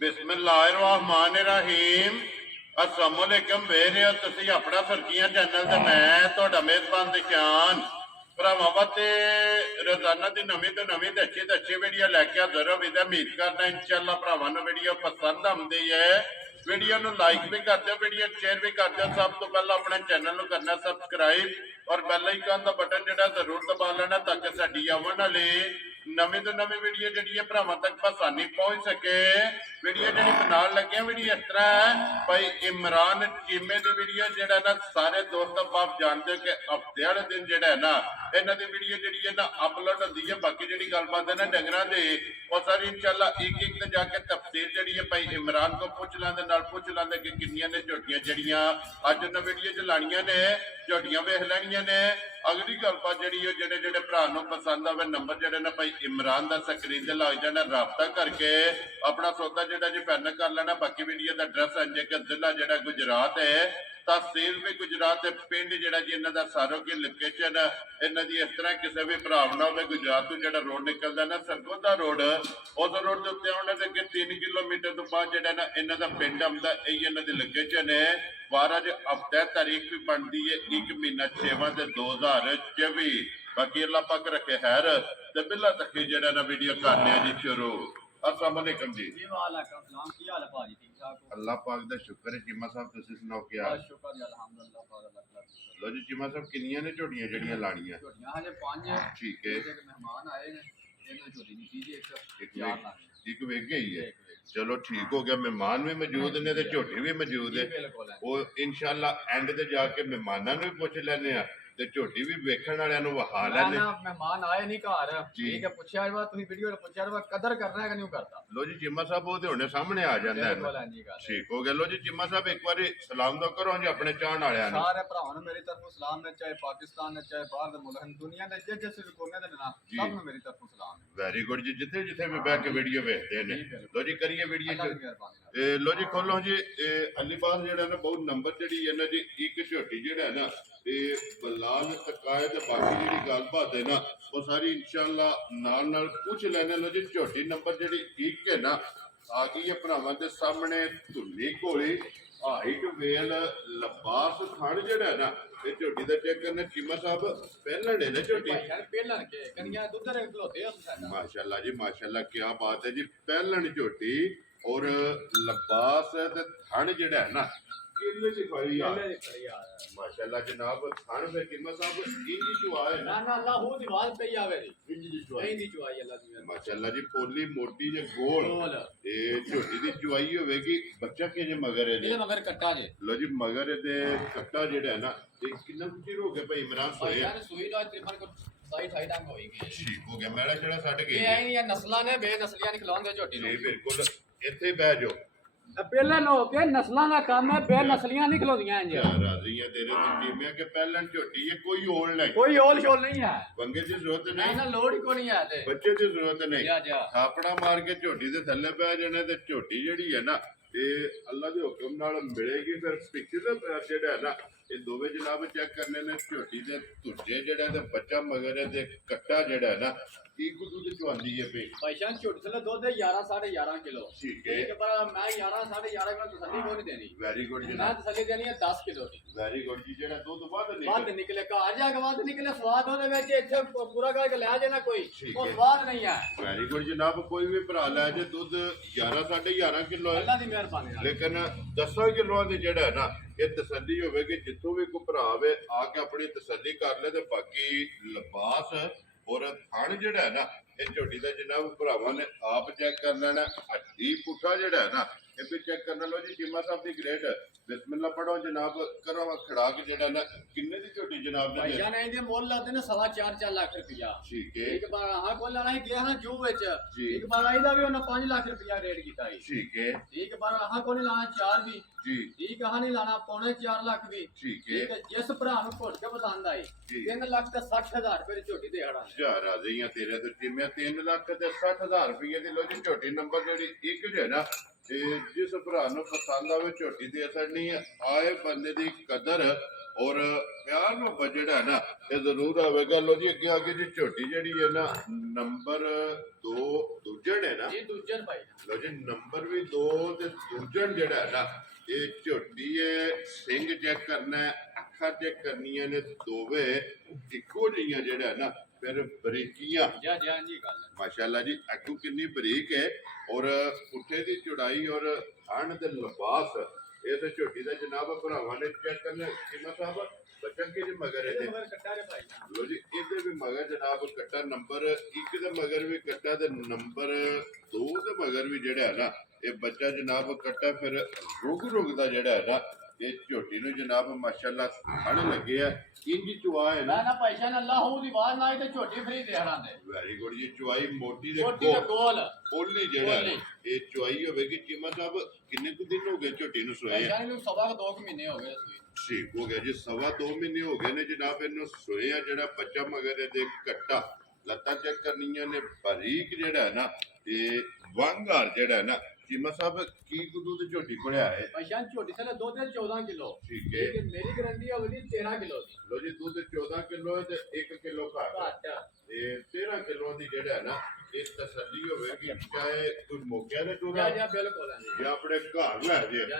बिस्मिल्लाहिर्रहमानिर्रहीम। अस्सलाम वालेकुम। वेख रहे हो तुसी अपना फरकियां चैनल ते मैं तुहाडा मेजबान दिशान भरावां वास्ते रोजाना की नवीं तो नवीं ते अच्छी वीडियो लैके हाजिर हो। उम्मीद करना इंशाअल्लाह भरावां नूं वीडियो पसंद आउंदी है। वीडियो नूं लाइक भी कर दो, वीडियो शेयर भी कर दो। सब तो पहला अपने चैनल नूं करना सबसक्राइब और बैल आइकन का बटन जिहड़ा जरूर दबा लेना ताकि साडी आउण वाली नवीं तो नवीं वीडियो जिहड़ी है भरावां तक आसानी पहुंच सके। वीडियो जिहड़ी बनाउण लगे वीडियो इस तरह है भाई इमरान चीमे की वीडियो जिहड़ा ना सारे दोस्त आप जानते हो कि हफ्ते वाले दिन जिहड़ा है ना इन्हां दी वीडियो जिहड़ी है ना अपलोड होंदी है। बाकी जिहड़ी गलबात है ना डंगरां दी वो सारी इंशाअल्लाह एक एक ते जाके तफसील जिहड़ी है भाई इमरान को पूछ लांदे नाल पूछ लांदे कि किन्नियां ने झोटियां जिहड़ियां अज उन्हां वीडियो च लाणियां ने झोटियां वेख लैणियां ने। अगली गलबात जिहड़ी है जिहड़े जिहड़े भरा नूं पसंद आवे नंबर जिहड़े ना भाई इमरान दा स्क्रीन ते लग जाना राबता करके अपना सौदा जिहड़ा जी फाइनल कर लेना। बाकी वीडियो का एड्रैस है जे कि जिला जिहड़ा गुजरात है, तहसील भी गुजरात है, पिंड जिहड़ा जी इन्हां दा सारो की लोकेशन इन्हां दी इस तरह किसी भी भरा ना होवे गुजरात तो जिहड़ा रोड निकलदा ना सरगोदा रोड उस रोड के उत्ते आउण लगे 3 किलोमीटर तो बाद जिहड़ा ना इन्हां दा पिंड आउंदा यही इन्हां दी लोकेशन है। बारह हफ्ते तारीख भी बनती है 1 महीना 6वां 2024। बाकी अल्लाह पाक रखे खैर ते बिल्ला तक जिहड़ा ना वीडियो करने जी शुरू। अस्सलाम वालेकुम जी। वालेकुम सलाम। की हाल है भाजी? ठीक ठाक हो? अल्लाह पाक दा शुक्र है। चिमा साहब तुसीं सुनाओ क्या हाल? बस शुक्र जी अल्हम्दुलिल्लाह पाक अल्लाह। लो जी चिमा साहब किन्नियां ने झोटियां जड़ियां लाणियां? झोटियां हजे 5 ठीक है। एक मेहमान आए ने इन्होंने झोटी दी थी एक चार लानी एक वेख गई है। चलो ठीक हो गया। मेहमान भी मौजूद ने ते झोटी भी मौजूद है। बिल्कुल है। वो इंशाअल्लाह एंड ते जाके मेहमानां नूं भी पुछ लैने आ ते झोटी भी वेखण वालियां नूं वहा लैने। ना मेहमान आए नहीं घर जी। ठीक है पूछया वा तुसी वीडियो ने पूछया वा कदर करना है कि नहीं करता। लो जी चिम्मा साहब वो ते हुणे सामने आ जांदा है। बिल्कुल है जी गल ठीक हो गया। लो जी चिम्मा साहब एक बारी सलाम दो करो जी अपने चाहण वालियां नूं। सारे भरावां नूं मेरी तरफों सलाम है, चाहे पाकिस्तान है चाहे बाहर दे मुल्क ने दुनिया दे जिस जिस कोने दे ना जी। सब नूं मेरी तरफों सलाम है। वेरी गुड जी। जिथे जिथे भी बैठ के वीडियो वेखदे ने जी, बिल्कुल। लो जी करिए वीडियो अल्लाह दी च मेहरबानी। लो जी खोलो जी अलीबाग जेड़ा ना बहुत नंबर जेड़ी है ना जी एक झोटी जेड़ा है ना बलाल तकाए ते बाकी जेड़ी गलबात है ना वो सारी इंशाअल्लाह नाल नाल पूछ लेने। लो जी झोटी नंबर जेड़ी एक है ना आ गई है भरावां दे सामने धुल्ली घोड़ी हाइट वेल लबास खान जेड़ा है ना ये झोटी दा चेक करना। चीमा साहब पहला ने ना झोटी भाई यार पहलन के कन्या दुधर खलोते हो साडा। माशाल्लाह जी माशाल्लाह क्या बात है जी। पहलन झोटी और लबास ते थन जेड़ा है ना केले दी खड़ी आ माशाल्लाह जनाब। थन पे कीमत साहब इंजी चुआ है ना ना अल्लाह हू दी आवाज पे आवे री इंजी दी चुआ नहीं दी चुआई अल्लाह दी मेहरबानी। माशाल्लाह जी पोली मोटी जे गोल बोल ते झोटी दी चुआई होवेगी। बच्चा के जे मगर है ये मगर कट्टा जे लो जी मगर दे कट्टा जेड़ा है ना ये कितना चिर हो गया भाई इमरान भाई सोया? यार सुई लो तकरीबन को 28 डंग होएगी। ठीक हो गया। मेरा छड़ा छट ये गई आई ये नस्लां ने बेनस्लियां नहीं खिलाਉਂਦੇ ਝੋਟੀ जी ਨੂੰ। बिल्कुल इथे बैठ जाओ। ਪਹਿਲਾਂ ਲੋਕ ਕੇ ਨਸਲਾਂ ਦਾ ਕੰਮ ਹੈ ਬੇਨਸਲੀਆਂ ਨਹੀਂ ਖਿਲਾਉਂਦੀਆਂ ਇੰਜ। राजी है तेरे तो टीमें के पहलन झोटी है कोई होल नहीं ਕੋਈ ਹੋਲ ਸ਼ੋਲ ਨਹੀਂ ਹੈ वंगे की जरूरत ਨਾ नहीं ਨਾ ਲੋੜ ਹੀ ਕੋਈ ਨਹੀਂ ਹੈ ਤੇ बच्चे की जरूरत नहीं ਜਾ ਜਾ थापड़ा मार के झोटी दे थल्ले पै जाने ते झोटी जेड़ी है ना ये अल्लाह के हुक्म नाल मिलेगी। फिर पिछले दे पैर जेड़ा है ना ये दोवे जनाब चेक करने ने झोटी दे तुझे जेड़ा ते बच्चा मगर है ते कट्टा जेड़ा है ना की कुछ चुआंदी है पे ਭਾਈਸ਼ਾਂ ਝੋਟੀ ਥਲੇ ਦੁੱਧ 11 11.5 ਕਿਲੋ ठीक है। ਠੀਕ ਹੈ ਪਰ ਮੈਂ 11 11.5 ਕਿਲੋ ਤਸੱਲੀ ਕੋਈ ਨਹੀਂ ਦੇਣੀ। वेरी गुड ਮੈਂ जनाब ਤਸੱਲੀ ਦੇਣੀ ਹੈ 10 ਕਿਲੋ ਦੀ। वेरी गुड जी जेड़ा दूध बाद ਵੱਧ निकले ਨਿਕਲੇ ਘਰ ਜਾ ਕੇ ਵੱਧ ਨਿਕਲੇ ਸਵਾਦ ਉਹਦੇ ਵਿੱਚ ਇੱਥੇ ਪੂਰਾ ਕਰਕੇ ਲੈ ਜਾਣਾ ਕੋਈ ਠੀਕ ਉਹ ਹੈ। ਸਵਾਦ ਨਹੀਂ ਹੈ। वेरी गुड जनाब कोई भी भरा लै जे दूध 11 11.5 किलो है ਅੱਲਾ ਦੀ ਮਿਹਰਬਾਨੀ ਨਾਲ लेकिन 10 किलो की जेड़ा है ना ये तसली होगी जितों भी कोई भरा आवे आके अपनी तसली कर ले ते बाकी लिबास और थन जेड़ा है ना ये झोटी का जनाब भरावां ने आप चेक कर लेना। हड्डी पुठा जेड़ा है ना ये भी चेक करना। लो जी चीमा साहब की ग्रेट बिस्मिल्लाह पढ़ो जनाब करो खड़ाक जेड़ा ना किन्ने दी झोटी जनाब ने ਭਾਈਸ਼ਾਂ ਨੇ ਇਹਦੇ ਮੁੱਲ ਲਾਦੇ ਨੇ 4.5 ਲੱਖ ਰੁਪਇਆ। ठीक है ਇੱਕ ਵਾਰ ਆਹ ਕੋਲ ਲਾਣਾ ਗਿਆ ਹਾਂ ਜੂ ਵਿੱਚ ਜੀ। ਇੱਕ ਵਾਰ ਇਹਦਾ ਵੀ ਉਹਨਾਂ 5 ਲੱਖ ਰੁਪਇਆ ਰੇਟ ਕੀਤਾ ਸੀ। ठीक है ਇੱਕ ਵਾਰ ਆਹ ਕੋਲ ਲਾਣਾ 4 ਵੀ जी ਠੀਕ ਆਹ ਨਹੀਂ ਲਾਣਾ ਪੌਣੇ 4 ਲੱਖ ਵੀ ठीक है ਠੀਕ ਹੈ। ਜਿਸ ਭਰਾ ਨੂੰ ਘੁੱਟ ਕੇ ਪਸੰਦ ਆਈ ਜੀ। 3 ਲੱਖ ਤੇ 60,000 ਰੁਪਏ ਦੀ ਝੋਟੀ ਦੇ ਹੜਾ। हजार आ जाइए तेरे तो जिम्मे 3 लाख ते 60,000 रुपये की लो जी झोटी नंबर जेडी एक जो है ना ते जिस भरा नु पसंद आवे झोटी दी असर नहीं है आए बंदे दी कदर ਔਰ ਪਿਆਰ ਮੁਹੱਬਤ ਜਿਹੜਾ ਹੈ ਨਾ ਇਹ ਜ਼ਰੂਰ ਆਵੇਗਾ। ਲੋ ਜੀ ਅੱਗੇ ਅੱਗੇ ਜੀ ਝੋਟੀ ਜਿਹੜੀ ਹੈ ਨਾ ਨੰਬਰ 2 ਦੂਜਣ ਹੈ ਨਾ ਜੀ ਦੂਜਨ ਭਾਈ ਲੋ ਜੀ ਨੰਬਰ ਵੀ 2 ਤੇ ਦੂਜਣ ਜਿਹੜਾ ਹੈ ਨਾ ਇਹ ਝੋਟੀ ਹੈ। ਸਿੰਘ ਚੈੱਕ ਕਰਨਾ ਹੈ, ਅੱਖਾਂ ਚੈੱਕ ਕਰਨੀਆਂ ਨੇ, ਦੋਵੇਂ ਇੱਕੋ ਜਿਹੀਆਂ ਜਿਹੜਾ ਹੈ ਨਾ ਫਿਰ ਬਰੀਕੀਆਂ ਜਾ ਜੀ ਗੱਲ ਮਾਸ਼ਾਅੱਲਾ ਜੀ ਅੱਗੂ ਕਿੰਨੀ ਬਰੀਕ ਹੈ ਔਰ ਪੁੱਠੇ ਦੀ ਚੌੜਾਈ ਔਰ ਥਣ ਦੇ ਲਿਬਾਸ ਇਹ ਤੇ ਝੋਟੀ ਦਾ ਜਨਾਬ ਭਰਾਵਾਂ ਨੇ ਚੈੱਕ ਕਰਨਾ ਕਿੰਨਾ ਸਾਹਿਬ ਬੱਚਾ ਕਿ ਮਗਰ ਇਹਦੇ ਕੱਟਾ ਰੇ ਭਾਈ ਲੋ ਜੀ ਇਹਦੇ ਵੀ ਮਗਰ ਜਨਾਬ ਕੱਟਾ ਨੰਬਰ 1 ਦੇ ਮਗਰ ਵੀ ਕੱਟਾ ਤੇ ਨੰਬਰ 2 ਦੇ ਮਗਰ ਵੀ ਜਿਹੜਾ ਹੈ ਨਾ ਇਹ ਬੱਚਾ ਜਨਾਬ ਕੱਟਾ ਫਿਰ ਰੁਗ ਦਾ ਜਿਹੜਾ ਹੈ ਨਾ ਇਹ ਝੋਟੀ ਨੂੰ ਜਨਾਬ ਮਾਸ਼ਾਅੱਲਾ ਥਣ ਲੱਗੇ ਆ ਇੰਜ ਚੁਆ ਹੈ ਨਾ ਨਾ ਪੈਸਾ ਨਾ ਅੱਲਾਹ ਦੀ ਆਵਾਜ਼ ਨਾ ਤੇ ਝੋਟੀ ਫਰੀ ਦੇ ਹਰਾਂ ਦੇ ਵੈਰੀ ਗੁੱਡ ਜੀ ਚੁਆਈ ਮੋਟੀ ਦੇ ਝੋਟੀ ਦਾ ਗੋਲ ਓਲੀ ਜਿਹੜਾ ਹੈ, ਇਹ ਚੁਆਈ ਹੋਵੇਗੀ ਚੀਮਾ ਸਾਹਿਬ ਕਿੰਨੇ ਕੁ ਦਿਨ ਹੋ ਗਏ ਝੋਟੀ ਨੂੰ ਸੋਏ ਪੈਸਾ ਨੂੰ ਸਵਾ 2 ਮਹੀਨੇ ਹੋ ਗਏ ਸੂਈ ਠੀਕ ਹੋ ਗਿਆ ਜੀ ਸਵਾ 2 ਮਹੀਨੇ ਹੋ ਗਏ ਨੇ ਜਨਾਬ ਇਹਨੂੰ ਸੋਏ ਆ। ਜਿਹੜਾ ਬੱਚਾ ਮਗਰ ਇਹਦੇ ਕੱਟਾ ਲੱਤਾਂ ਚੈੱਕ ਕਰਨੀਆਂ ਨੇ ਬਾਰੀਕ ਜਿਹੜਾ ਹੈ ਨਾ ਇਹ ਵਾਂਗਾਰ ਜਿਹੜਾ ਹੈ ਨਾ ਚੀਮਾ ਸਾਹਿਬ ਕੀ ਕੁਦੂ ਤੇ ਝੋਟੀ ਕੋਲਿਆ ਹੈ ਪੈਸਾ ਝੋਟੀ ਥਲੇ ਦੁੱਧ 14 ਕਿਲੋ ਠੀਕ ਹੈ ਮੇਰੀ ਗਰੰਟੀ ਹੋਵੇਗੀ 13 ਕਿਲੋ ਦੀ ਲੋ ਜੀ ਦੁੱਧ 14 ਕਿਲੋ ਤੇ 1 ਕਿਲੋ ਘੱਟ ਘੱਟ ਤੇ 13 ਕਿਲੋ ਦੀ ਜਿਹੜਾ ਹੈ ਨਾ ਇਹ ਤਸੱਲੀ ਹੋਵੇਗੀ ਚਾਹੇ ਕੋਈ ਮੌਕਿਆਂ ਦੇ ਟੂਰ ਜਾ ਬਿਲਕੁਲ ਜਾਂ ਆਪਣੇ ਘਰ ਲੈ ਜੇ ਜਾ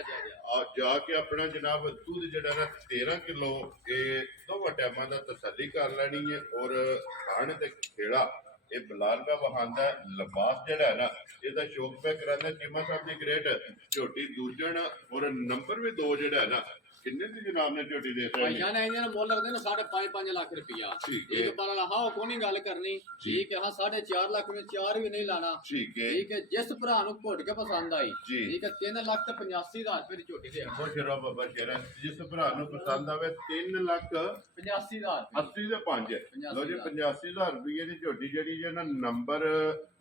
ਆ ਜਾ ਕੇ ਆਪਣਾ ਜਨਾਬ ਦੁੱਧ ਜਿਹੜਾ ਨਾ 13 ਕਿਲੋ ਇਹ ਦੋਵਾਂ ਟਾਈਮਾਂ ਦਾ ਤਸੱਲੀ ਕਰ ਲੈਣੀ ਹੈ ਔਰ ਖਾਣ ਤੇ ਖੇੜਾ ਇਹ ਬਲਾਲ ਦਾ ਵਹਾਂਦਾ ਲਿਬਾਸ ਜਿਹੜਾ ਹੈ ਨਾ ਇਹਦਾ ਸ਼ੌਕ ਪੈ ਕਰਾਂਦਾ ਚੀਮਾ ਸਾਹਿਬ ਦੀ ਗ੍ਰੇਟ ਝੋਟੀ ਦੂਜਣ ਔਰ ਨੰਬਰ ਵੀ 2 ਜਿਹੜਾ ਹੈ ਨਾ ਕਿੰਨੇ ਦੀ ਜਨਾਬ ਨੇ ਝੋਟੀ ਦੇ ਦਿੱਤਾ ਪੈਸਾ ਨੇ ਇਹਨਾਂ ਮੁੱਲ ਲੱਗਦੇ ਨੇ 5.5 ਲੱਖ ਰੁਪਇਆ ਠੀਕ ਹੈ ਇੱਕ ਪਰ ਹਾਂ ਕੋਣੀ ਗੱਲ ਕਰਨੀ ਠੀਕ ਹੈ ਹਾਂ 4.5 ਲੱਖ ਵਿੱਚ 4 ਵੀ ਨਹੀਂ ਲਾਣਾ ਠੀਕ ਹੈ ਠੀਕ ਹੈ ਜਿਸ ਭਰਾ ਨੂੰ ਘੁੱਟ ਕੇ ਪਸੰਦ ਆਈ ਜੀ। ਠੀਕ ਹੈ 3 ਲੱਖ ਤੇ 85,000 ਰੁਪਏ ਦੀ ਝੋਟੀ ਦੇ ਖੁਸ਼ ਰਹੋ ਬਾਬਾ ਸ਼ੇਰਾ ਜਿਸ ਭਰਾ ਨੂੰ ਪਸੰਦ ਆਵੇ 3 ਲੱਖ 85,000 80 ਦੇ 5 ਲੋ ਜੀ 85,000 ਰੁਪਏ ਦੀ ਝੋਟੀ ਜਿਹੜੀ ਹੈ ਨਾ ਨੰਬਰ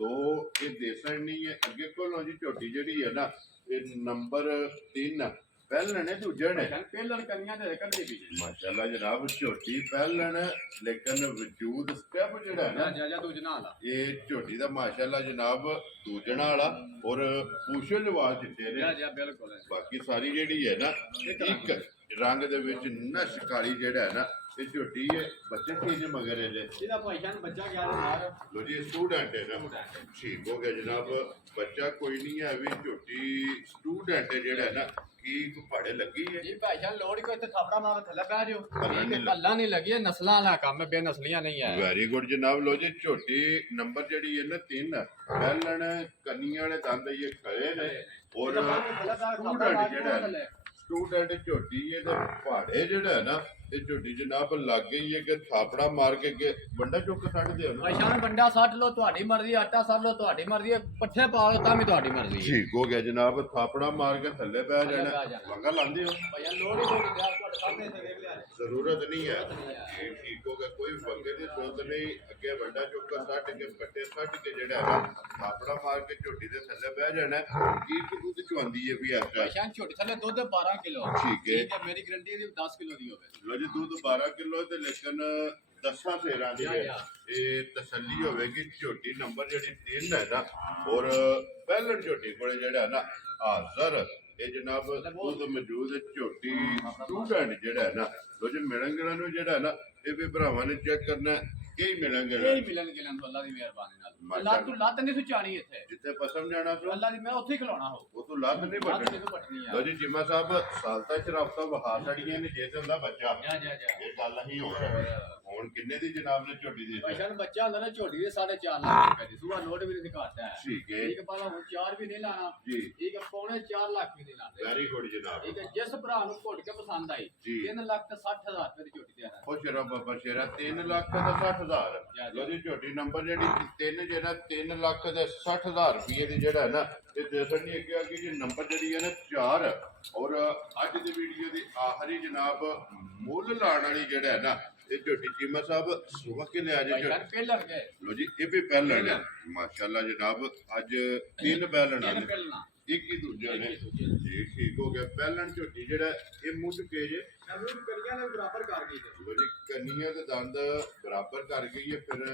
2 ਇਹ ਦੇਸਣ ਨਹੀਂ ਹੈ ਅੱਗੇ ਕੋਲੋਂ ਜੀ ਝੋਟੀ ਜਿਹੜੀ ਹੈ ਨਾ ਇਹ ਨੰਬਰ 3 ਪਹਿਲਣ ਹੈ ਦੂਜਣ ਹੈ ਪਹਿਲਣ ਕੰਨੀਆਂ ਤੇ ਕੱਢੀ ਵੀ ਮਾਸ਼ਾਅੱਲਾ ਜਨਾਬ ਝੋਟੀ ਪਹਿਲਣ ਲੇਕਿਨ ਵਜੂਦ ਸਟੈਪ ਜਿਹੜਾ ਹੈ ਨਾ ਜਾ ਦੂਜਣਾ ਵਾਲਾ ਇਹ ਝੋਟੀ ਦਾ ਮਾਸ਼ਾਅੱਲਾ ਜਨਾਬ ਦੂਜਣਾ ਵਾਲਾ ਔਰ ਪੂਛਲ ਲਵਾਸ ਚਿੱਟੇ ਨੇ ਜਾ ਬਿਲਕੁਲ ਬਾਕੀ ਸਾਰੀ ਜਿਹੜੀ ਹੈ ਨਾ ਇੱਕ ਰੰਗ ਦੇ ਵਿੱਚ ਨਸ਼ ਕਾਲੀ ਜਿਹੜਾ ਹੈ ਨਾ ਇਹ ਝੋਟੀ ਹੈ ਬੱਚੇ ਕੀ ਮਗਰ ਇਹਦੇ ਇਹਦਾ ਪੈਸਾ ਨੂੰ ਬੱਚਾ ਗਿਆ ਨਾਲ ਲੋ ਜੀ ਸਟੂਡੈਂਟ ਹੈ ਨਾ ਠੀਕ ਹੋ ਗਿਆ ਜਨਾਬ ਬੱਚਾ ਕੋਈ ਨਹੀਂ ਹੈ ਵੀ ਝੋਟੀ ਸਟੂਡੈਂਟ ਹੈ ਜਿਹੜਾ ਹੈ ਨਾ ਕੀ ਪਹਾੜੇ ਲੱਗੀ ਹੈ ਜੀ ਪੈਸਾ ਲੋੜ ਕੋਈ ਇੱਥੇ ਥਾਪੜਾ ਮਾਰ ਥੱਲੇ ਬਹਿ ਜਿਓ ਅੱਲਾ ਨਹੀਂ ਅੱਲਾ ਨਹੀਂ ਲੱਗੀ ਨਸਲਾਂ ਵਾਲਾ ਕੰਮ ਹੈ ਬੇਨਸਲੀਆਂ ਨਹੀਂ ਹੈ ਵੈਰੀ ਗੁੱਡ ਜਨਾਬ ਲੋ ਜੀ ਝੋਟੀ ਨੰਬਰ ਜਿਹੜੀ ਹੈ ਨਾ 3 ਪਹਿਲਣ ਕੰਨੀਆਂ ਵਾਲੇ ਦੰਦ ਇਹ ਖੜੇ ਨੇ ਔਰ ਸਟੂਡੈਂਟ ਜਿਹੜਾ ਹੈ ਸਟੂਡੈਂਟ ਝੋਟੀ ਇਹਦੇ ਪਹਾੜੇ ਜਿਹੜਾ ਹੈ ਨਾ ਇਹ ਝੋਟੀ ਜਨਾਬ ਲੱਗ ਗਈ ਹੈ ਕਿ ਥਾਪੜਾ ਮਾਰ ਕੇ ਅੱਗੇ ਵੰਡਾ ਚੁੱਕ ਛੱਡਦੇ ਹੋ ਨਾ ਪੈਸਾ ਨੂੰ ਬੰਡਾ ਸੱਟ ਲਓ ਤੁਹਾਡੀ ਮਰਜ਼ੀ ਆਟਾ ਸੱਟ ਲਓ ਤੁਹਾਡੀ ਮਰਜ਼ੀ ਪੱਠੇ ਪਾ ਲਓ ਤਾਂ ਵੀ ਤੁਹਾਡੀ ਮਰਜ਼ੀ ਹੈ ਠੀਕ ਹੋ ਗਿਆ ਜਨਾਬ ਥਾਪੜਾ ਮਾਰ ਕੇ ਥੱਲੇ ਬਹਿ ਜਾਣਾ ਵੰਗਾ ਲਾਉਂਦੇ ਹੋ ਪੈਸਾ ਲੋੜ ਹੀ ਕੋਈ ਨਹੀਂ ਤੁਹਾਡੇ ਸਾਹਮਣੇ ਤੇ ਵੇਖ ਲਿਆ ਜ਼ਰੂਰਤ ਨਹੀਂ ਹੈ ਇਹ ਠੀਕ ਹੋ ਗਿਆ ਕੋਈ ਵੰਗੇ ਦੀ ਜ਼ਰੂਰਤ ਨਹੀਂ ਅੱਗੇ ਵੱਡਾ ਚੁੱਕ ਸੱਟ ਕੇ ਪੱਟੇ ਸੱਟ ਕੇ ਜਿਹੜਾ ਹੈ ਥਾਪੜਾ ਮਾਰ ਕੇ ਝੋਟੀ ਦੇ ਥੱਲੇ ਬਹਿ ਜਾਣਾ ਕੀ ਦੁੱਧ ਚੁਆਂਦੀ ਹੈ ਵੀ ਆਟਾ ਪੈਸਾ ਛੋਟੀ ਥੱਲੇ ਦੁੱਧ 12 ਕਿਲੋ ਠੀਕ ਹੈ ਮੇਰੀ ਗਰੰਟੀ ਇਹਦੀ 10 ਕਿਲੋ ਦੀ ਹੋਵੇ ਲੋ ਜੀ ਦੁੱਧ 12 ਕਿਲੋ ਤੇ ਲੇਕਿਨ 10 ਫੇਰਾਂ ਦੀ ਹੈ ਇਹ ਤਸੱਲੀ ਹੋਵੇਗੀ ਝੋਟੀ ਨੰਬਰ ਜਿਹੜੀ 3 ਹੈ ਨਾ ਔਰ ਪਹਿਲਣ ਝੋਟੀ ਕੋਲੇ ਜਿਹੜਾ ਨਾ ਹਾਜ਼ਰ ਇਹ ਜਨਾਬ ਦੁੱਧ ਮੌਜੂਦ ਹੈ ਝੋਟੀ ਸਟੂਡੈਂਟ ਜਿਹੜਾ ਹੈ ਨਾ ਲੋ ਜੀ ਮਿਲਣਗਿਆਂ ਨੂੰ ਜਿਹੜਾ ਨਾ ਇਹ ਵੀ ਭਰਾਵਾਂ ਨੇ ਚੈੱਕ ਕਰਨਾ ਇਹ ਮਿਲਣਗੇ ਇਹ ਮਿਲਣਗੇ ਨਾ ਅੱਲਾ ਦੀ ਮਿਹਰਬਾਨੀ ਨਾਲ ਅੱਲਾ ਤੂੰ ਲੱਤ ਨਹੀਂ ਸੁਚਾਣੀ ਇੱਥੇ ਜਿੱਥੇ ਪਸਮ ਜਾਣਾ ਸੋ ਅੱਲਾ ਦੀ ਮੈਂ ਉੱਥੇ ਹੀ ਖਲਾਉਣਾ ਹੋ ਉਹ ਤੋਂ ਲੱਤ ਨਹੀਂ ਲੱਤ ਪਟਣੀ ਨਹੀਂ ਪਟਣੀ ਲੋ ਜੀ ਚੀਮਾ ਸਾਹਿਬ ਸਾਲਤਾ ਸ਼ਰਾਫਤਾ ਵਹਾ ਛੜੀਆਂ ਨੇ ਜੇ ਤੇ ਹੁੰਦਾ ਬੱਚਾ ਜਾ ਇਹ ਗੱਲ ਨਹੀਂ ਹੋ ਸਕਦੀ ਹੁਣ ਕਿੰਨੇ ਦੀ ਜਨਾਬ ਨੇ ਝੋਟੀ ਦੇ ਪੈਸਾ ਨੂੰ ਬੱਚਾ ਹੁੰਦਾ ਨਾ ਝੋਟੀ ਦੇ 4.5 ਲੱਖ ਰੁਪਏ ਦੀ ਸੂਆ ਨੋਟ ਵੀ ਨਹੀਂ ਦਿਖਾਤਾ ਹੈ ਠੀਕ ਹੈ ਠੀਕ ਪਾਲਾ ਹੁਣ 4 ਵੀ ਨਹੀਂ ਲਾਣਾ ਜੀ ਠੀਕ ਹੈ ਪੌਣੇ 4 ਲੱਖ ਵੀ ਨਹੀਂ ਲਾਣਾ ਵੈਰੀ ਗੁੱਡ ਜਨਾਬ ਠੀਕ ਹੈ ਜਿਸ ਭਰਾ ਨੂੰ ਘੁੱਟ ਕੇ ਪਸੰਦ ਆਈ ਜੀ 3 ਲੱਖ ਤੇ 60,000 ਰੁਪਏ ਦੀ ਝੋਟੀ ਦੇ ਆਣਾ ਖੁਸ਼ ਰਹੋ ਬਾਬਾ ਸ਼ੇਰਾ 3 ਲੱਖ ਤੇ 60,000 ਲੋ ਜੀ ਝੋਟੀ ਨੰਬਰ ਜਿਹੜੀ 3 ਜਿਹੜਾ 3 ਲੱਖ ਤੇ 60,000 ਰੁਪਏ ਦੀ ਜਿਹੜਾ ਹੈ ਨਾ ਇਹ ਦੇਸਣ ਨਹੀਂ ਅੱਗੇ ਅੱਗੇ ਜੀ ਨੰਬਰ ਜਿਹੜੀ ਹੈ ਨਾ 4 ਔਰ ਅੱਜ ਦੀ ਵੀਡੀਓ ਦੀ ਆਖਰੀ ਜਨਾਬ ਮੁੱਲ ਲਾਣ ਵਾਲੀ ਜਿਹੜਾ ਹੈ ਨਾ ਇਹ ਝੋਟੀ ਚੀਮਾ ਸਾਹਿਬ ਸੁਬਹ ਕੇ ਲਿਆ ਜੀ ਪੈਸਾ ਪਹਿਲਾਂ ਗਏ ਲੋ ਜੀ ਇਹ ਵੀ ਪਹਿਲਣ ਹੈ ਮਾਸ਼ਾਅੱਲਾ ਜਨਾਬ ਅੱਜ 3 ਪਹਿਲਣ ਇਹਨੇ ਨੇ ਪਹਿਲਾਂ ਇੱਕ ਹੀ ਦੂਜਾ ਨੇ ਜੀ ਠੀਕ ਹੋ ਗਿਆ ਪਹਿਲਣ ਝੋਟੀ ਜਿਹੜਾ ਇਹ ਮੁੱਢ ਕੇ ਜੇ ਨਵੀਂ ਕਰੀਆਂ ਨੇ ਬਰਾਬਰ ਕਰ ਗਈ ਤੇ ਲੋ ਜੀ ਕੰਨੀਆਂ ਦੇ ਦੰਦ ਬਰਾਬਰ ਕਰ ਗਈ ਹੈ ਫਿਰ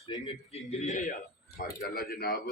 ਸਿੰਘ ਕਿੰਗਰੀ ਹੈ ਮਾਸ਼ਾਅੱਲਾ ਜਨਾਬ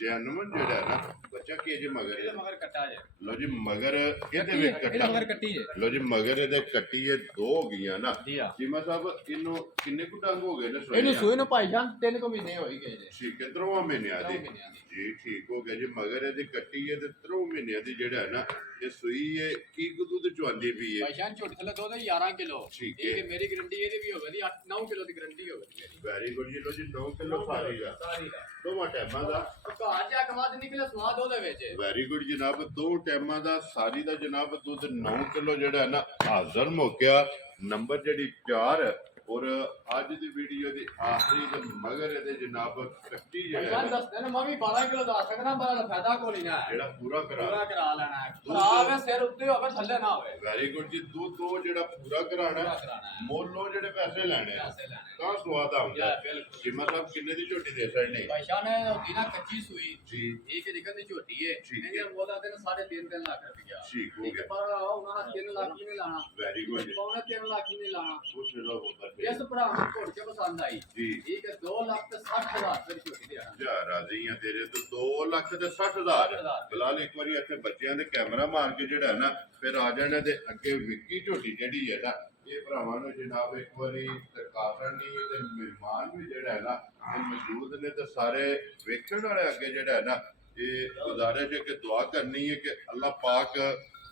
ਜੈਨੂਨ ਜਿਹੜਾ ਹੈ ਨਾ ਬੱਚਾ ਕੀ ਹੈ ਜੀ ਮਗਰ ਇਹਦੇ ਮਗਰ ਕੱਟਾ ਜੇ ਲੋ ਜੀ ਮਗਰ ਇਹਦੇ ਵਿੱਚ ਇਹਦੇ ਕੱਟਾ ਮਗਰ ਕੱਟੀ ਜੇ ਲੋ ਜੀ ਮਗਰ ਇਹਦੇ ਕੱਟੀ ਇਹ ਦੋ ਹੋ ਗਈਆਂ ਨਾ ਜੀ ਆ ਚੀਮਾ ਸਾਹਿਬ ਇਹਨੂੰ ਕਿੰਨੇ ਕੁ ਡੰਗ ਹੋ ਗਏ ਨੇ ਇਹਨੂੰ ਸੂਏ ਨੂੰ ਭਾਈ ਜਾਨ 3 ਕੁ ਮਹੀਨੇ ਹੋਈ ਗਏ ਜੇ ਠੀਕ ਹੈ 3 ਮਹੀਨਿਆਂ ਦੀ 3 ਮਹੀਨਿਆਂ ਦੀ ਜੀ ਠੀਕ ਹੋ ਗਿਆ ਜੀ ਮਗਰ ਇਹਦੀ ਕੱਟੀ ਹੈ ਤੇ 3 ਮਹੀਨਿਆਂ ਦੀ ਜਿਹੜਾ ਹੈ ਨਾ ਇਹ ਸੂਈ ਹੈ ਕੀ ਕੁ ਦੁੱਧ ਚਵਾਉਂਦੀ ਪਈ ਹੈ ਭਾਈ ਜਾਨ ਝੋਟੀ ਥੱਲੇ ਦੁੱਧ 11 ਕਿਲੋ ਠੀਕ ਇਹ ਹੈ। ਕਿ ਮੇਰੀ ਗਰੰਟੀ ਇਹਦੀ ਵੀ ਹੋਵੇ ਦੀ 8-9 ਕਿਲੋ ਦੀ ਗਰੰਟੀ ਹੋਵੇ ਮੇਰੀ ਵੈਰੀ ਗੁੱਡ ਜੀ ਲੋ ਜੀ 9 ਕਿਲੋ ਸਾਰੀ ਦਾ ਸਾਰੀ ਦਾ ਦੋਵਾਂ ਟਾਈਮਾਂ ਦਾ ਘਰ ਜਾ ਕੇ ਬਾਅਦ ਨਿਕਲੇ ਸਵਾਦ ਉਹਦੇ ਵਿੱਚ ਵੈਰੀ ਗੁੱਡ ਜਨਾਬ ਦੋ ਟਾਈਮਾਂ ਦਾ ਸਾਰੀ ਦਾ ਜਨਾਬ ਦੁੱਧ 9 ਕਿਲੋ ਜਿਹੜਾ ਹੈ ਨਾ ਹਾਜ਼ਰ ਮੁੱਕਿਆ ਨੰਬਰ ਜਿਹੜੀ 4 ਔਰ ਅੱਜ ਦੀ ਵੀਡੀਓ ਦੀ ਆਖਰੀ ਤੇ ਮਗਰ ਇਹਦੇ ਜਨਾਬ ਕੱਟੀ ਭਾਈ ਜਿਹੜਾ ਜਾਨ ਹੈ ਨਾ, ਦੱਸਦੇ ਨੇ ਮੈਂ ਵੀ 12 ਕਿਲੋ ਦਾ ਸਕਦਾ ਪਰ ਫਾਇਦਾ ਕੋਈ ਨਹੀਂ ਨਾ ਜਿਹੜਾ ਪੂਰਾ ਪੂਰਾ ਕਰਾ ਕਰਾ ਲੈਣਾ ਹੈ ਭਰਾ ਵੇ ਸਿਰ ਉੱਤੇ ਹੋਵੇ ਥੱਲੇ ਨਾ ਹੋਵੇ ਵੈਰੀ ਗੁੱਡ ਜੀ ਦੁੱਧ ਦੋ ਜਿਹੜਾ ਪੂਰਾ ਕਰਾਣਾ ਪੂਰਾ ਕਰਾਣਾ ਹੈ ਮੋਲੋ ਜਿਹੜੇ ਪੈਸੇ ਲੈਣੇ ਆ ਪੈਸੇ ਲੈਣੇ ਤਾਂ ਸਵਾਦ ਆਉਂਦਾ ਯਾ ਬਿਲਕੁਲ ਜੀ ਮਤਲਬ ਕਿੰਨੇ ਦੀ ਝੋਟੀ ਦੇ ਸਕਦੇ ਭਾਈ ਜਾਨ ਹੋਤੀ ਨਾ ਕੱਚੀ ਸੂਈ ਜੀ ਇਹ ਕਿ ਨਿਕਲ ਦੀ ਝੋਟੀ ਹੈ ਠੀਕ ਹੈ। ਇਹਨੇ ਬੋਲਾ ਤੇ 3.5 ਲੱਖ ਰੁਪਇਆ ਠੀਕ ਹੋ ਠੀਕ ਗਿਆ ਪਰ ਉਹਨਾਂ 3 ਲੱਖ ਹੀ ਨਹੀਂ ਲਾਣਾ ਵੈਰੀ ਗੁੱਡ ਪੌਣੇ 3 ਲੱਖ ਹੀ ਨਹੀਂ ਲਾਣਾ ਉਹ ਸਿਰੋਂ ਹੁੰਦਾ ਇਸ ਭਰਾ ਨੂੰ ਘੋੜ ਕੇ ਪਸੰਦ ਆਈ ਜੀ ਠੀਕ ਹੈ 2,60,000 ਰੁਪਏ ਝੋਟੀ ਦੇ ਆਣਾ ਜਾ ਰਾਜ਼ੀ ਆ ਤੇਰੇ ਤੋਂ 2 ਲੱਖ ਤੇ 60,000 ਬਿਲਾਲ ਇੱਕ ਵਾਰੀ ਇੱਥੇ ਬੱਚਿਆਂ ਦੇ ਕੈਮਰਾ ਮਾਰ ਕੇ ਜਿਹੜਾ ਹੈ ਨਾ ਫਿਰ ਆ ਜਾਣਾ ਤੇ ਅੱਗੇ ਵਿੱਕੀ ਝੋਟੀ ਜਿਹੜੀ ਹੈ ਨਾ ਇਹ ਭਰਾਵਾਂ ਨੂੰ ਜਨਾਬ ਇੱਕ ਵਾਰੀ ਸਰਕਾਰਾਂ ਨੇ ਤੇ ਮਹਿਮਾਨ ਵੀ ਜਿਹੜਾ ਹੈ ਨਾ ਇਹ ਮੌਜੂਦ ਨੇ ਤੇ ਸਾਰੇ ਵੇਖਣ ਵਾਲੇ ਅੱਗੇ ਜਿਹੜਾ ਹੈ ਨਾ ਇਹ ਗੁਜ਼ਾਰਿਸ਼ ਹੈ ਕਿ ਦੁਆ ਕਰਨੀ ਹੈ ਕਿ ਅੱਲਾਹ ਪਾਕ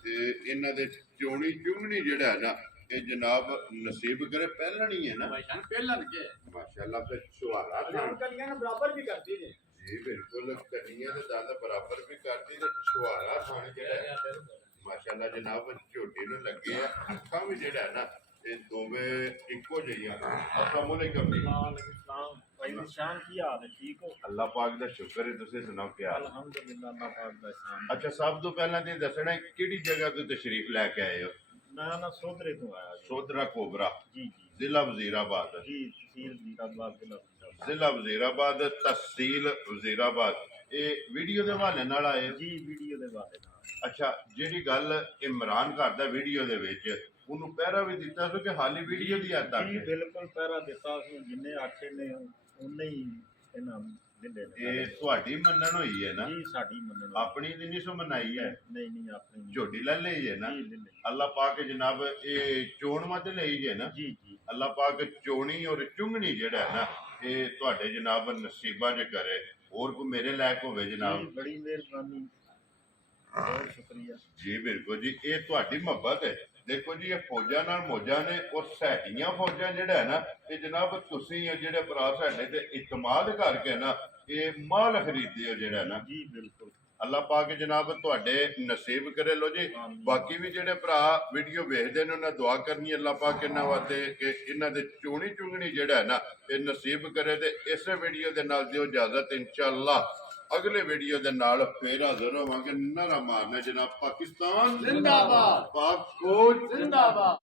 ਤੇ ਇਹਨਾਂ ਦੇ ਚੋਣੀ ਚੁੰਗਣੀ ਜਿਹੜਾ ਹੈ ਨਾ ਇਹ ਜਨਾਬ ਨਸੀਬ ਕਰੇ ਪਹਿਲਾਂ ਨਹੀਂ ਹੈ ਨਾ ਭਾਈ ਜਾਨ ਪਹਿਲਾਂ ਲੱਗੇ ਮਾਸ਼ਾਅੱਲਾ ਫਿਰ ਸੁਹਾਰਾ ਖਾਨ ਅੰਕਲੀਆਂ ਨੇ ਬਰਾਬਰ ਵੀ ਕਰਦੀ ਨੇ ਜੀ ਬਿਲਕੁਲ ਕੰਨੀਆਂ ਦੇ ਦੰਦ ਬਰਾਬਰ ਵੀ ਕਰਦੀ ਤੇ ਛੁਹਾਰਾ ਖਾਣ ਜਿਹੜਾ ਹੈ, ਮਾਸ਼ਾਅੱਲਾ ਜਨਾਬ ਝੋਟੀ ਨੂੰ ਲੱਗੇ ਆ ਅੱਖਾਂ ਵੀ ਜਿਹੜਾ ਹੈ ਨਾ ਇਹ ਦੋਵੇਂ ਇੱਕੋ ਜਿਹੀਆਂ ਅਸਲਾਮ ਅਲੈਕਮ ਜੀ वालेकुम भाई निशान की हाल है ठीक हो ਅੱਲਾਹ ਪਾਕ ਦਾ ਸ਼ੁਕਰ ਹੈ ਤੁਸੀਂ ਸੁਣਾਓ ਕੀ ਹਾਲ अल्हम्दुलिल्लाह अल्लाह पाक दा एहसान ਅੱਛਾ ਸਭ ਤੋਂ ਪਹਿਲਾਂ ਤੇ ਦੱਸਣਾ ਹੈ ਕਿਹੜੀ ਜਗ੍ਹਾ ਤੋਂ ਤਸ਼ਰੀਫ ਲੈ ਕੇ ਆਏ ਹੋ मैं ना सोदरे तो आया जी ਸੋਦਰਾ ਕੋਬਰਾ जी जी ਜ਼ਿਲ੍ਹਾ ਵਜ਼ੀਰਾਬਾਦ जी तहसील जीराबाद जिला फरीदाबाद। ਜ਼ਿਲ੍ਹਾ ਵਜ਼ੀਰਾਬਾਦ ਤਹਿਸੀਲ ਵਜ਼ੀਰਾਬਾਦ ਇਹ ਵੀਡੀਓ ਦੇ ਹਵਾਲੇ ਨਾਲ ਆਏ ਹੋ? जी वीडियो दे बारे में ਅੱਛਾ ਜਿਹੜੀ ਗੱਲ ਇਮਰਾਨ ਕਰਦਾ ਵੀਡੀਓ ਦੇ ਵਿੱਚ ਉਹਨੂੰ ਪਹਿਰਾ ਵੀ ਦਿੱਤਾ ਸੀ ਕਿ ਹਾਲੀ ਵੀਡੀਓ ਦੀ ਹੱਦ ਤੱਕ जी ਹੈ। बिल्कुल पहरा दिता सी जिन्ने आखे ने उन्ने ही इन्हां दिंदे ने ਇਹ ਤੁਹਾਡੀ ਮੰਨਣ ਹੋਈ ਹੈ ਨਾ जी साडी मनण ਆਪਣੀ ਦੀ ਨਹੀਂ ਸੋ ਮਨਾਈ ਹੈ नहीं नहीं अपनी नहीं। ਝੋਟੀ ਲੈ ਲਈ ਹੈ ਨਾ जी ले ले। ਅੱਲਾਹ ਪਾਕ ਜਨਾਬ ਇਹ ਚੋਣ ਮਤ ਲਈ ਹੈ ਨਾ जी जी ਅੱਲਾਹ ਪਾਕ ਚੋਣੀ ਔਰ ਚੁੰਗਣੀ ਜਿਹੜਾ ਹੈ ਨਾ ਇਹ ਤੁਹਾਡੇ ਜਨਾਬ ਨਸੀਬਾਂ 'ਚ ਕਰੇ ਹੋਰ ਕੋਈ ਮੇਰੇ ਲਾਇਕ ਹੋਵੇ ਜਨਾਬ जी बड़ी मेहरबानी बहुत शुक्रिया ਜੀ ਬਿਲਕੁਲ ਜੀ ਇਹ ਤੁਹਾਡੀ ਮੁਹੱਬਤ ਹੈ ਦੇਖੋ ਜੀ ਇਹ ਫੌਜਾਂ ਨਾਲ ਮੌਜਾਂ ਨੇ ਔਰ ਸਾਡੀਆਂ ਫੌਜਾਂ ਜਿਹੜਾ ਹੈ ਨਾ ਇਹ ਜਨਾਬ ਤੁਸੀਂ ਇਹ ਜਿਹੜੇ ਭਰਾ ਸਾਡੇ ਤੇ ਇਤਮਾਦ ਕਰਕੇ ਨਾ ਇਹ ਮਾਲ ਖਰੀਦਦੇ ਹੋ ਜਿਹੜਾ ਨਾ जी बिल्कुल ਅੱਲਾਹ ਪਾਕ ਜਨਾਬ ਤੁਹਾਡੇ ਨਸੀਬ ਕਰੇ ਲੋ ਜੀ आमीन। ਬਾਕੀ ਵੀ ਜਿਹੜੇ ਭਰਾ ਵੀਡੀਓ ਵੇਖਦੇ ਨੇ ਉਹਨਾਂ ਦੁਆ ਕਰਨੀ ਅੱਲਾਹ ਪਾਕ ਇਹਨਾਂ ਵਾਸਤੇ ਕਿ ਇਹਨਾਂ ਦੇ ਚੋਣੀ ਚੁੰਗਣੀ ਜਿਹੜਾ ਹੈ ਨਾ ਇਹ ਨਸੀਬ ਕਰੇ ਤੇ ਇਸੇ ਵੀਡੀਓ ਦੇ ਨਾਲ ਦਿਓ ਇਜਾਜ਼ਤ ਇਨਸ਼ਾਅੱਲਾ ਅਗਲੇ ਵੀਡੀਓ ਦੇ ਨਾਲ ਫੇਰ ਹਾਜ਼ਰ ਹੋਵਾਂਗੇ ਨਾਰਾ ਮਾਰਨਾ ਜਨਾਬ ਪਾਕਿਸਤਾਨ ਜ਼ਿੰਦਾਬਾਦ ਪਾਕ ਫੌਜ ਜ਼ਿੰਦਾਬਾਦ